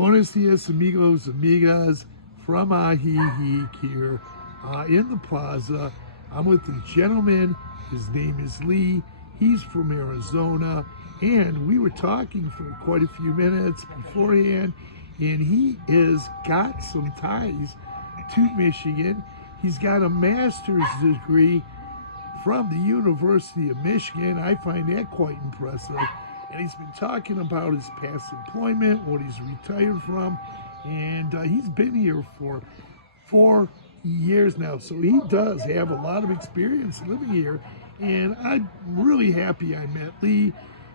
Buenos dias, amigos, amigas, from Ajijic here in the plaza. I'm with the gentleman. His name is Lee. He's from Arizona, and we were talking for quite a few minutes beforehand, and he has got some ties to Michigan. He's got a master's degree from the University of Michigan. I find that quite impressive. And he's been talking about his past employment, what he's retired from, and he's been here for 4 years now. So he does have a lot of experience living here, and I'm really happy I met Lee.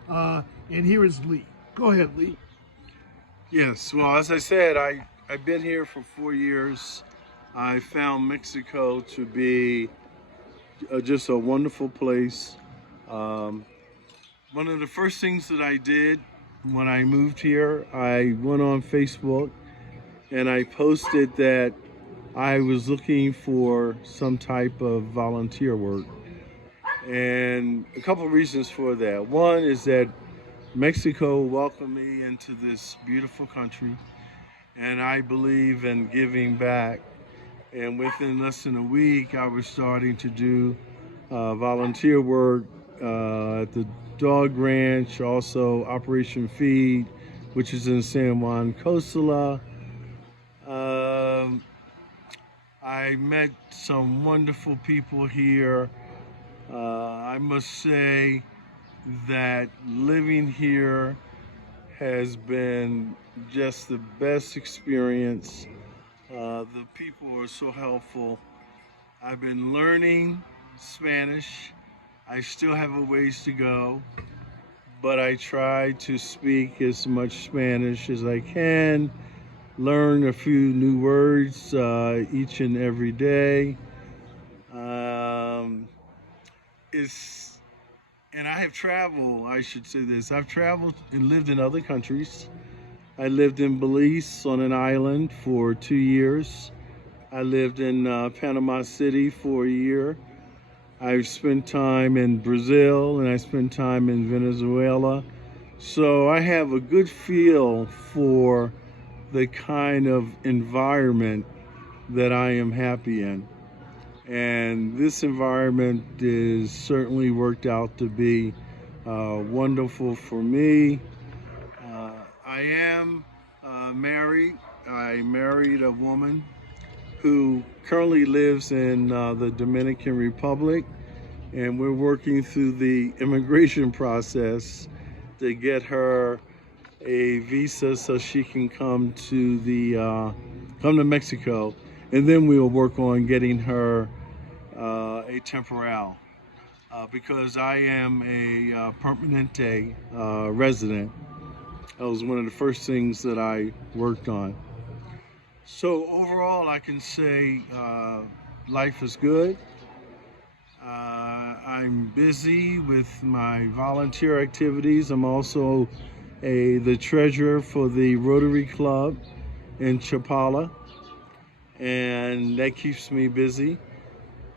And here is Lee. Go ahead, Lee. Yes, well, as I said, I've been here for 4 years. I found Mexico to be just a wonderful place. One of the first things that I did when I moved here, I went on Facebook and I posted that I was looking for some type of volunteer work. And a couple of reasons for that. One is that Mexico welcomed me into this beautiful country, and I believe in giving back. And within less than a week, I was starting to do volunteer work at the Dog Ranch, also Operation Feed, which is in San Juan Costa. I met some wonderful people here. I must say that living here has been just the best experience. The people are so helpful. I've been learning Spanish. I still have a ways to go, but I try to speak as much Spanish as I can, learn a few new words each and every day. And I have traveled, I should say this, I've traveled and lived in other countries. I lived in Belize on an island for 2 years. I lived in Panama City for a year. I've spent time in Brazil and I spent time in Venezuela. So I have a good feel for the kind of environment that I am happy in. And this environment is certainly worked out to be wonderful for me. I am married. I married a woman who currently lives in the Dominican Republic, and we're working through the immigration process to get her a visa so she can come to Mexico, and then we'll work on getting her a temporal because I am a permanente resident. That was one of the first things that I worked on. So overall, I can say life is good. I'm busy with my volunteer activities. I'm also the treasurer for the Rotary Club in Chapala, and that keeps me busy.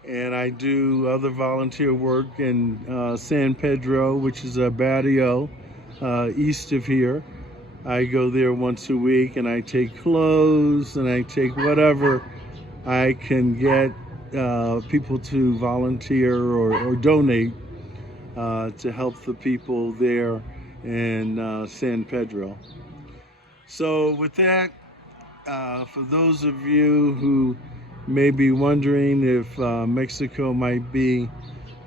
And I do other volunteer work in San Pedro, which is a barrio east of here. I go there once a week and I take clothes and I take whatever I can get people to volunteer or donate to help the people there in San Pedro. So with that, for those of you who may be wondering if Mexico might be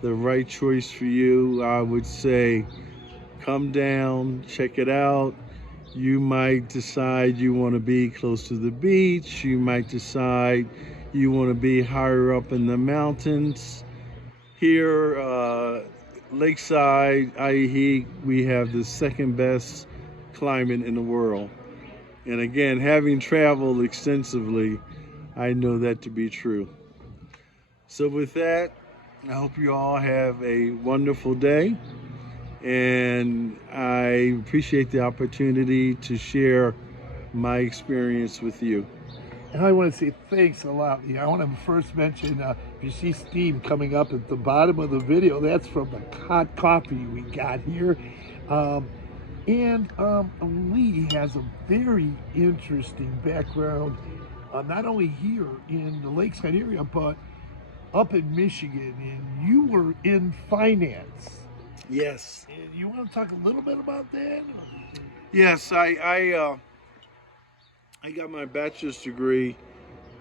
the right choice for you, I would say come down, check it out. You might decide you want to be close to the beach. You might decide you want to be higher up in the mountains. Here, Lakeside, Ajijic, we have the second best climate in the world. And again, having traveled extensively, I know that to be true. So with that, I hope you all have a wonderful day. And I appreciate the opportunity to share my experience with you. And I want to say thanks a lot, Lee. I want to first mention, if you see steam coming up at the bottom of the video, that's from the hot coffee we got here. And Lee has a very interesting background, not only here in the Lakeside area, but up in Michigan. And you were in finance. Yes. And you want to talk a little bit about that? Yes, I got my bachelor's degree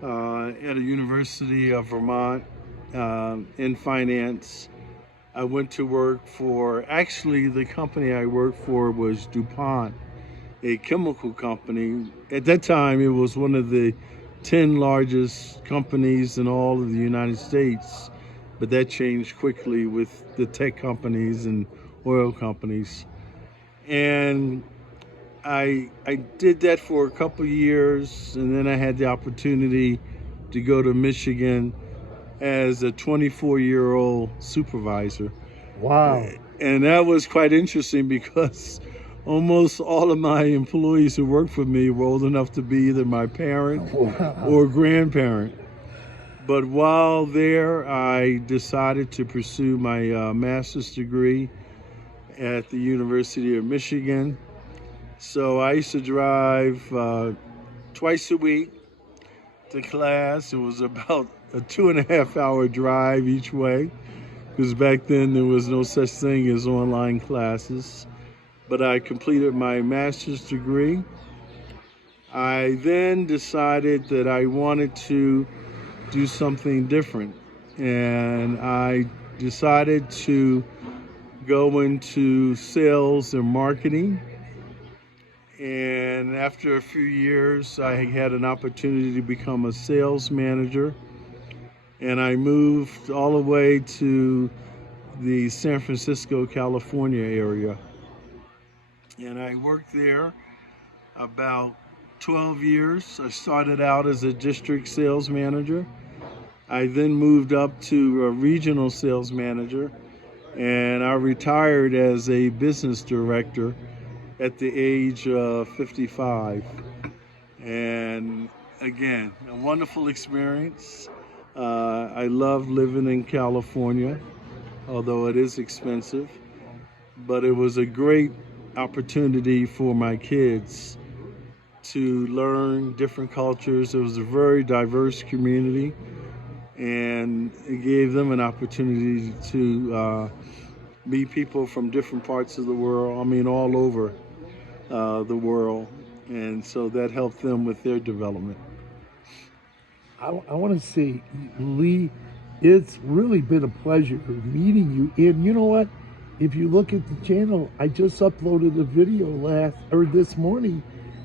at a University of Vermont in finance. I went to work for, actually, the company I worked for was DuPont, a chemical company. At that time, it was one of the 10 largest companies in all of the United States, but that changed quickly with the tech companies and oil companies. And I did that for a couple of years, and then I had the opportunity to go to Michigan as a 24-year-old supervisor. Wow. And that was quite interesting because almost all of my employees who worked for me were old enough to be either my parent or grandparent. But while there, I decided to pursue my master's degree at the University of Michigan. So I used to drive twice a week to class. It was about a 2.5 hour drive each way, because back then there was no such thing as online classes. But I completed my master's degree. I then decided that I wanted to do something different, and I decided to go into sales and marketing. And after a few years, I had an opportunity to become a sales manager. And I moved all the way to the San Francisco, California area. And I worked there about 12 years. I started out as a district sales manager. I then moved up to a regional sales manager. And I retired as a business director at the age of 55. And again, a wonderful experience. I love living in California, although it is expensive. But it was a great opportunity for my kids to learn different cultures. It was a very diverse community, and it gave them an opportunity to meet people from different parts of the world. I mean, all over the world, and so that helped them with their development. I want to say, Lee, it's really been a pleasure meeting you. And you know what? If you look at the channel, I just uploaded a video this morning.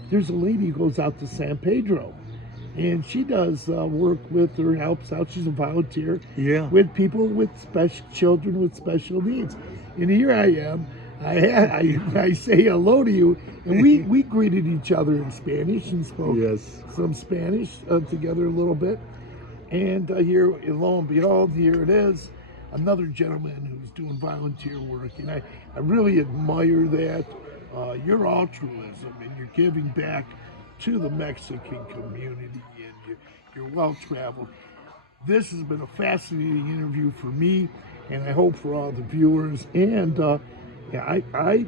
There's a lady who goes out to San Pedro, and she does work with or helps out. She's a volunteer with people with children with special needs. And here I am. I say hello to you, and we greeted each other in Spanish and spoke some Spanish together a little bit. And here, lo and behold, here it is, another gentleman who's doing volunteer work, and I really admire that, your altruism, and you're giving back to the Mexican community, and you're well-traveled. This has been a fascinating interview for me, and I hope for all the viewers. And I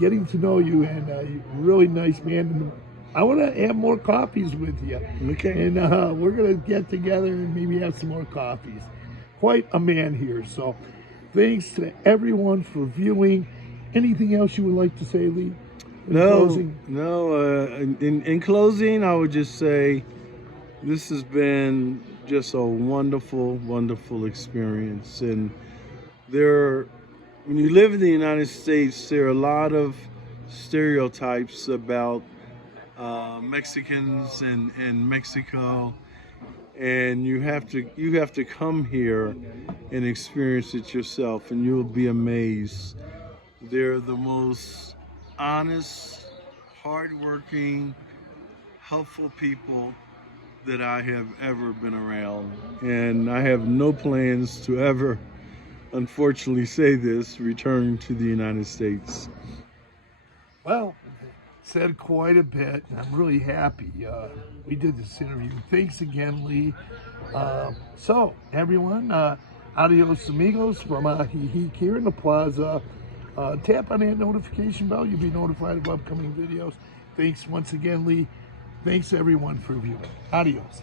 getting to know you, and you're a really nice man. And I want to have more coffees with you. Okay. And we're going to get together and maybe have some more coffees. Quite a man here. So thanks to everyone for viewing. Anything else you would like to say, Lee? Closing? In closing, I would just say this has been just a wonderful, wonderful experience. And when you live in the United States, there are a lot of stereotypes about Mexicans and Mexico, and you have to come here and experience it yourself, and you'll be amazed. They're the most honest, hardworking, helpful people that I have ever been around, and I have no plans to ever, unfortunately say this, return to the United States. Well, said quite a bit, and I'm really happy we did this interview. Thanks again, Lee. So, everyone, adios amigos from Ajijic here in the plaza. tap on that notification bell. You'll be notified of upcoming videos. Thanks once again, Lee. Thanks everyone for viewing. Adios.